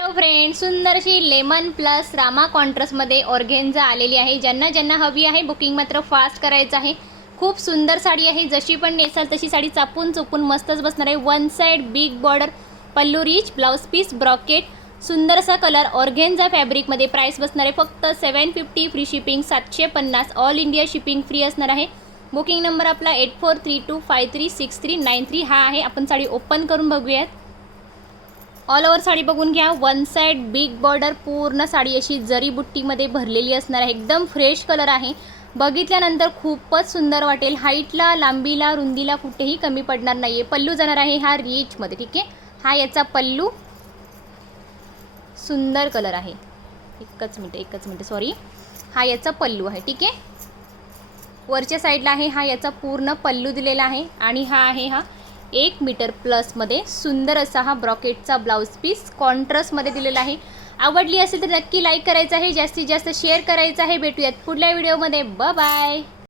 Hello friend, सुंदर अशी lemon plus Rama कॉन्ट्रास्टमध्ये organza आलेली आहे. ज्यांना ज्यांना हवी आहे बुकिंग मात्र फास्ट करायचं आहे. खूप सुंदर साडी आहे. जशी पण नेसाल तशी साडी चापून चुपून मस्तच बसणार आहे. वन साइड बिग बॉर्डर, पल्लू रिच, ब्लाउज पीस ब्रॉकेट, सुंदर असा कलर, ऑर्गेन्झा फॅब्रिकमध्ये. प्राइस बसणार आहे फक्त 750, free shipping 750, all India shipping free असणार आहे. बुकिंग नंबर आपला 8432536393 हा आहे. आपण साडी ओपन करून बघूयात. ऑल ओव्हर साडी बघून घ्या. वन साइड बिग बॉर्डर, पूर्ण साडी अशी जरी बुट्टीमध्ये भरलेली असणार आहे. एकदम फ्रेश कलर आहे. बघितल्यानंतर खूपच सुंदर वाटेल. हाईटला, लांबीला, रुंदीला कुठेही कमी पडणार नाही आहे. पल्लू जाणार आहे हा रिचमध्ये. ठीक आहे, हा याचा पल्लू. सुंदर कलर आहे. एकच मिनिट सॉरी. हा याचा पल्लू आहे. ठीक आहे, वरच्या साईडला आहे हा याचा पूर्ण पल्लू दिलेला आहे. आणि हा आहे हा 1 मीटर प्लसमध्ये सुंदर असा हा ब्रॉकेटचा ब्लाउज पीस कॉन्ट्रास्टमध्ये दिलेला आहे. आवडली असेल तर नक्की लाईक करायचं आहे, जास्तीत जास्त शेअर करायचं आहे. भेटूयात पुढल्या व्हिडिओमध्ये. Bye bye.